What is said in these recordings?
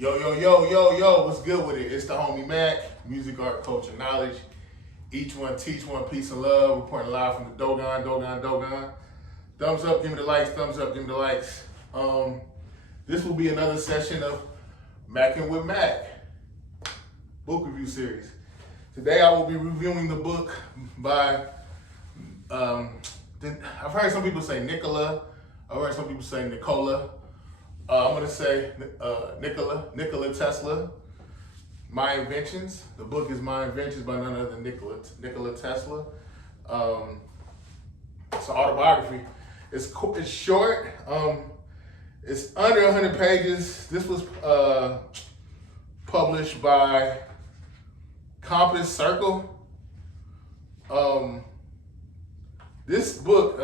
Yo, what's good with it? It's the homie Mac, music, art, culture, knowledge. Each one teach one, peace and love. Reporting live from the Dogon. Thumbs up, give me the likes, thumbs up, give me the likes. This will be another session of Mackin' with Mac, book review series. Today I will be reviewing the book by, I've heard some people say Nikola, I've heard some people say Nikola. I'm gonna say Nikola Tesla, My Inventions. The book is My Inventions by none other than Nikola Tesla. It's an autobiography. It's short. It's under 100 pages. This was published by Compass Circle. This book,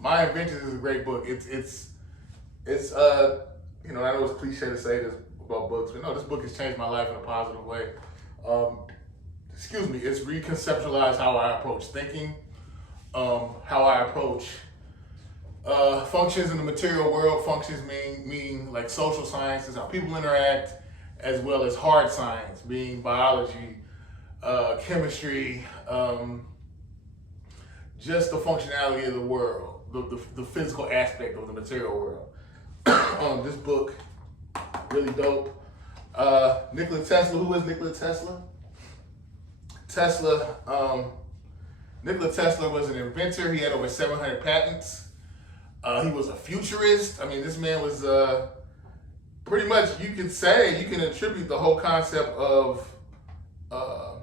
My Inventions, is a great book. It's I know it's cliche to say this about books, but no, this book has changed my life in a positive way. It's reconceptualized how I approach thinking, how I approach functions in the material world. Functions mean like social sciences, how people interact, as well as hard science, being biology, chemistry, just the functionality of the world, the physical aspect of the material world. This book, really dope. Nikola Tesla, who is Nikola Tesla? Nikola Tesla was an inventor. He had over 700 patents. He was a futurist. I mean, this man was pretty much, you can attribute the whole concept of a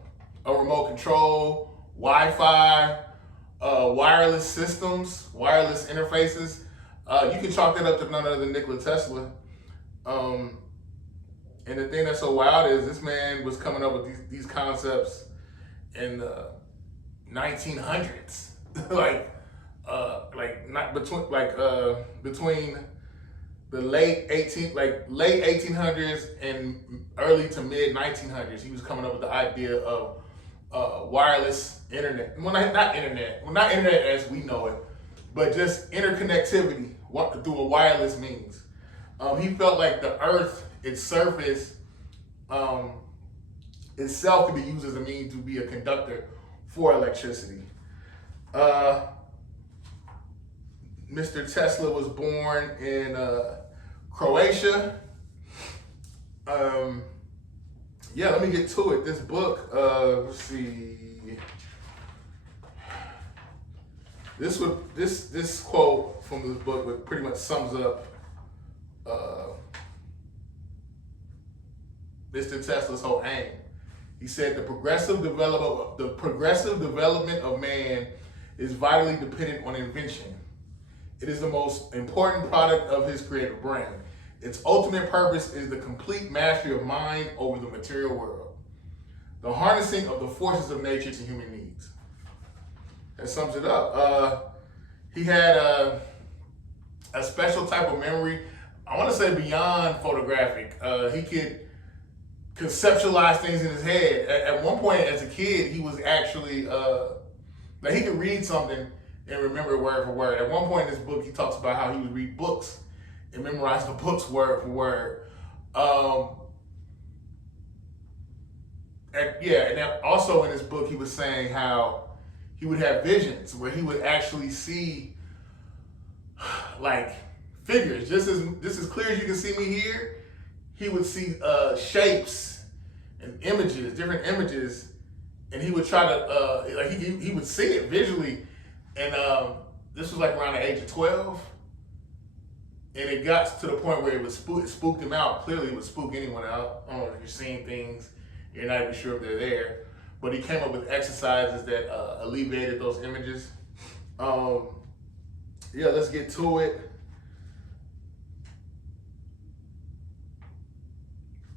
remote control, Wi-Fi, wireless systems, wireless interfaces. You can chalk that up to none other than Nikola Tesla. And the thing that's so wild is this man was coming up with these concepts in the 1900s, between the late 1800s and early to mid 1900s. He was coming up with the idea of wireless internet. Not internet as we know it, but just interconnectivity through a wireless means. He felt like the Earth, its surface, itself could be used as a means to be a conductor for electricity. Mr. Tesla was born in Croatia. Let me get to it. This book, let's see. This quote from this book pretty much sums up Mr. Tesla's whole aim. He said the progressive development of man is vitally dependent on invention. It is the most important product of his creative brain. Its ultimate purpose is the complete mastery of mind over the material world, the harnessing of the forces of nature to human needs. That sums it up. He had a special type of memory. I want to say beyond photographic. He could conceptualize things in his head. At one point, as a kid, he was actually he could read something and remember it word for word. At one point in this book, he talks about how he would read books and memorize the books word for word. And then also in this book, he was saying how he would have visions where he would actually see like figures, just as clear as you can see me here. He would see shapes and images, different images, and he would try to he would see it visually. And this was like around the age of 12, and it got to the point where it spooked him out. Clearly, it would spook anyone out. I don't know if you're seeing things, you're not even sure if they're there. But he came up with exercises that alleviated those images. Let's get to it.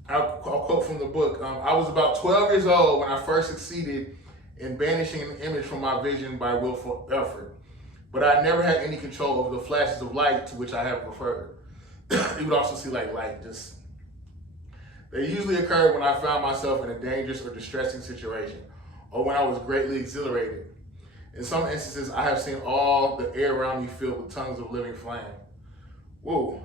I'll quote from the book. I was about 12 years old when I first succeeded in banishing an image from my vision by willful effort. But I never had any control over the flashes of light to which I have referred. You would also see light They usually occurred when I found myself in a dangerous or distressing situation, or when I was greatly exhilarated. In some instances, I have seen all the air around me filled with tongues of living flame. Whoa.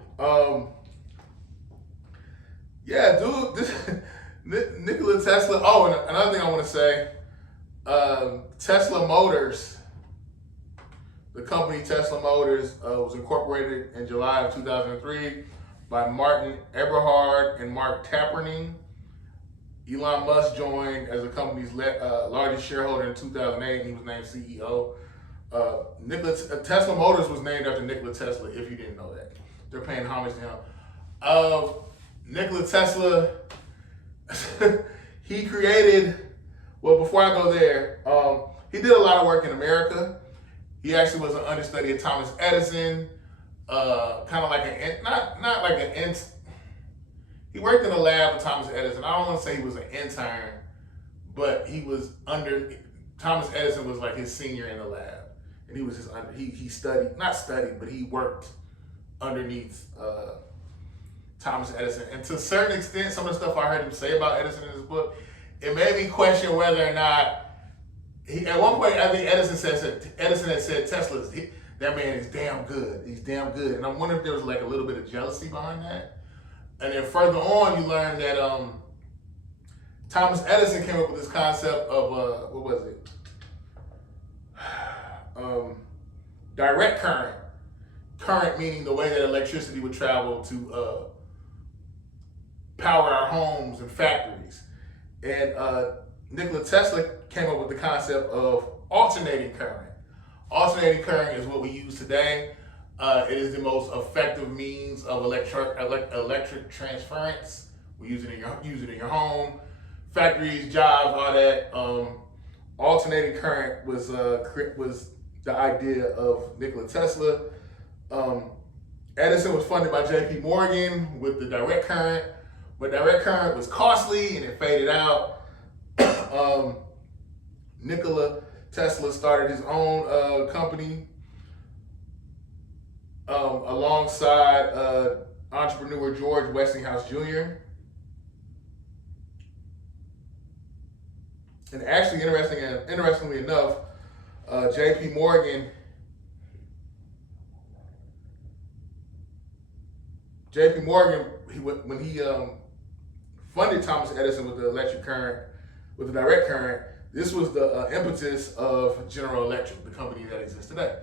Yeah, dude. Nikola Tesla. Oh, and another thing I want to say, Tesla Motors. The company Tesla Motors was incorporated in July of 2003 by Martin Eberhard and Mark Taperning. Elon Musk joined as the company's largest shareholder in 2008. He was named CEO. Tesla Motors was named after Nikola Tesla, if you didn't know that. They're paying homage to him. Nikola Tesla, he created, well, before I go there, he did a lot of work in America. He actually was an understudy of Thomas Edison, kind of like not like an, he worked in a lab with Thomas Edison. I don't want to say he was an intern, but he was under, Thomas Edison was like his senior in the lab. And he was his under, he studied, not studied, but he worked underneath Thomas Edison. And to a certain extent, some of the stuff I heard him say about Edison in his book, it made me question whether or not, at one point, I think Edison had said Tesla, that man is damn good. He's damn good. And I'm wondering if there was like a little bit of jealousy behind that. And then further on, you learn that Thomas Edison came up with this concept of, what was it? Direct current. Current meaning the way that electricity would travel to power our homes and factories. And Nikola Tesla came up with the concept of alternating current. Alternating current is what we use today. It is the most effective means of electric transference. We use it in your home, factories, jobs, all that. Alternating current was the idea of Nikola Tesla. Edison was funded by J.P. Morgan with the direct current, but direct current was costly and it faded out. Nikola Tesla started his own company alongside entrepreneur George Westinghouse Jr. And actually, interestingly enough, J.P. Morgan when he funded Thomas Edison with the electric current, with the direct current, this was the impetus of General Electric, the company that exists today.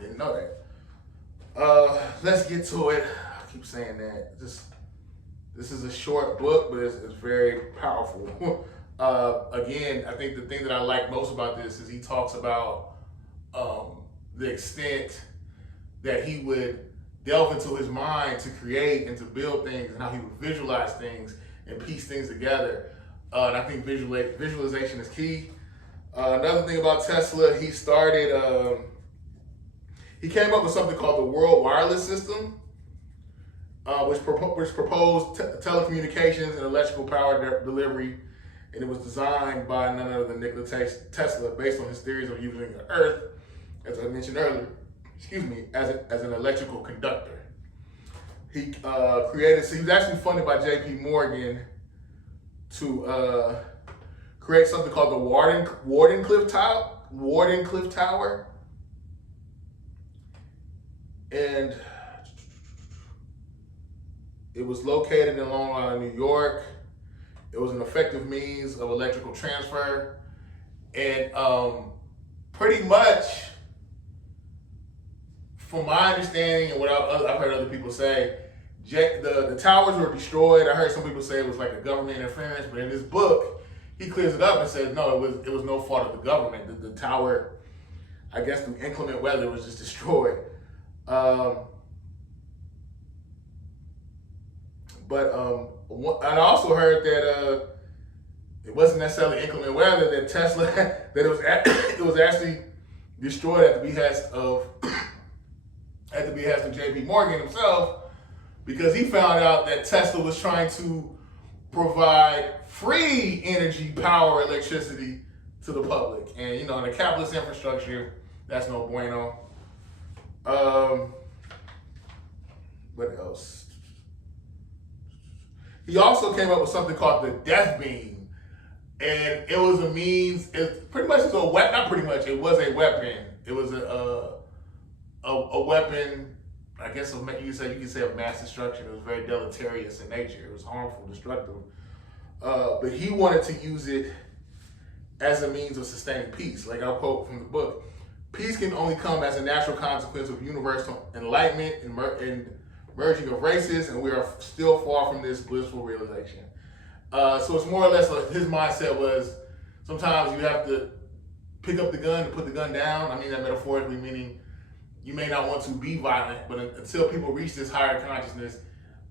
Didn't know that. Let's get to it. I keep saying that. This is a short book, but it's very powerful. Again, I think the thing that I like most about this is he talks about the extent that he would delve into his mind to create and to build things, and how he would visualize things and piece things together. And I think visualization is key. Another thing about Tesla, he came up with something called the World Wireless System, which proposed telecommunications and electrical power delivery, and it was designed by none other than Nikola Tesla, based on his theories of using the Earth, as I mentioned earlier, as an electrical conductor. He created, so he was actually funded by J.P. Morgan to create something called the Wardenclyffe Tower. And it was located in Long Island, New York. It was an effective means of electrical transfer. And pretty much, from my understanding and what I've heard other people say, the towers were destroyed. I heard some people say it was like a government interference, but in this book, he clears it up and says, no, it was no fault of the government. The tower, I guess through inclement weather, was just destroyed. But I also heard that it wasn't necessarily inclement weather, that Tesla, that it was actually destroyed at the behest of J.P. Morgan himself, because he found out that Tesla was trying to provide free energy, power, electricity to the public. And in a capitalist infrastructure, that's no bueno. What else? He also came up with something called the death beam. And it was a means, it was a weapon. It was a weapon. I guess you could say of mass destruction. It was very deleterious in nature. It was harmful, destructive. But he wanted to use it as a means of sustaining peace. Like I'll quote from the book, peace can only come as a natural consequence of universal enlightenment and merging of races, and we are still far from this blissful realization. So it's more or less like his mindset was sometimes you have to pick up the gun to put the gun down. I mean that metaphorically, meaning you may not want to be violent, but until people reach this higher consciousness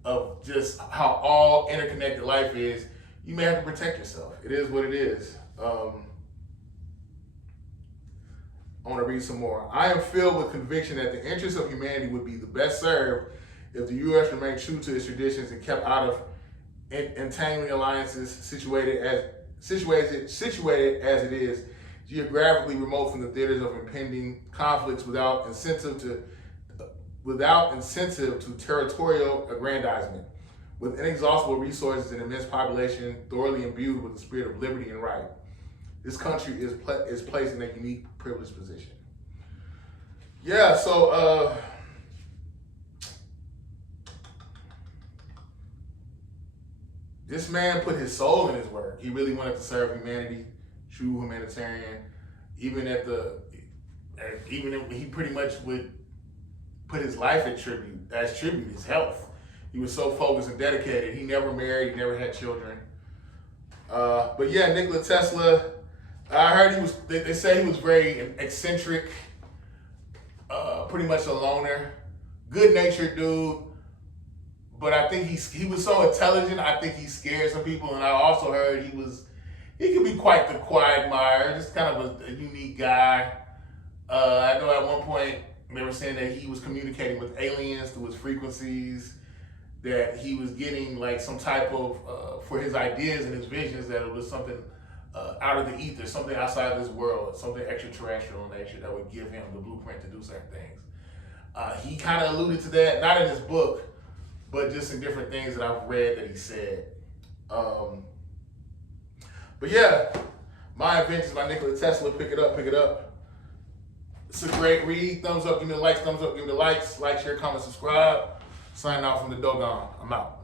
of just how all interconnected life is, you may have to protect yourself. It is what it is. I want to read some more. I am filled with conviction that the interests of humanity would be the best served if the U.S. remained true to its traditions and kept out of entangling alliances situated as it is, geographically remote from the theaters of impending conflicts without incentive to territorial aggrandizement, with inexhaustible resources and immense population thoroughly imbued with the spirit of liberty and right. This country is placed in a unique, privileged position. Yeah, so this man put his soul in his work. He really wanted to serve humanity, true humanitarian. Even if he pretty much would put his life as tribute, his health. He was so focused and dedicated. He never married, he never had children. But yeah, Nikola Tesla, I heard they say he was very eccentric, pretty much a loner, good-natured dude. But I think he was so intelligent, I think he scared some people. And I also heard he could be quite the quagmire, just kind of a unique guy. I know at one point they were saying that he was communicating with aliens through his frequencies, that he was getting like some type of, for his ideas and his visions, that it was something out of the ether, something outside of this world, something extraterrestrial in nature that would give him the blueprint to do certain things. He kind of alluded to that, not in his book, but just in different things that I've read that he said. But yeah, My Inventions by Nikola Tesla. Pick it up. It's a great read. Thumbs up, give me the likes. Thumbs up, give me the likes. Like, share, comment, subscribe. Signing out from the Dogon. I'm out.